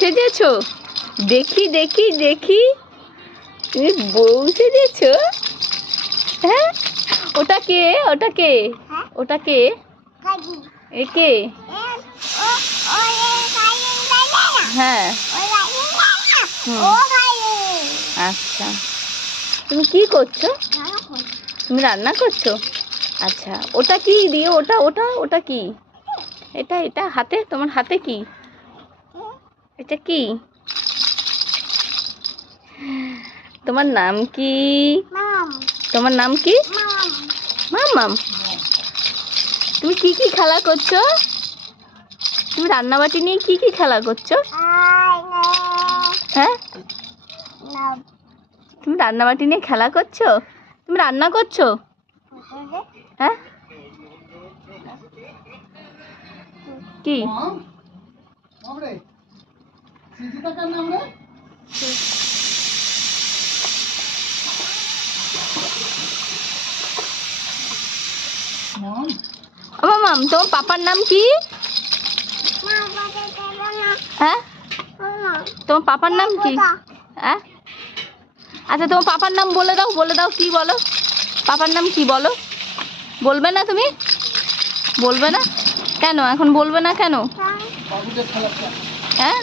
সেজেছো? দেখি দেখি দেখি, তুমি বউ সেজেছো? হ্যাঁ, ওটা কে? ওটা কে? ওটা কে? এ কে? হ্যাঁ। আচ্ছা, তুমি কি করছো? তুমি রান্না করছো? আচ্ছা, ওটা কি দিয়ে? ওটা ওটা ওটা কি? এটা এটা হাতে, তোমার হাতে কি? এটা কি? তোমার নাম কি? তোমার নাম কি? মামাম। তুমি কি কি খেলা করছো? তুমি রান্নাবাটি নিয়ে কি কি খেলা করছো? হ্যাঁ, তুমি রান্নাবাটি নিয়ে খেলা করছো? তুমি রান্না করছো? হ্যাঁ, কি? ও মামাম, তোমার পাপার নাম কি? হ্যাঁ, তোমার পাপার নাম কি? হ্যাঁ, আচ্ছা, তোমার পাপার নাম বলে দাও, বলে দাও, কি বলো? পাপার নাম কি বলো? বলবে না তুমি? বলবে না কেন? এখন বলবে না কেন? হ্যাঁ,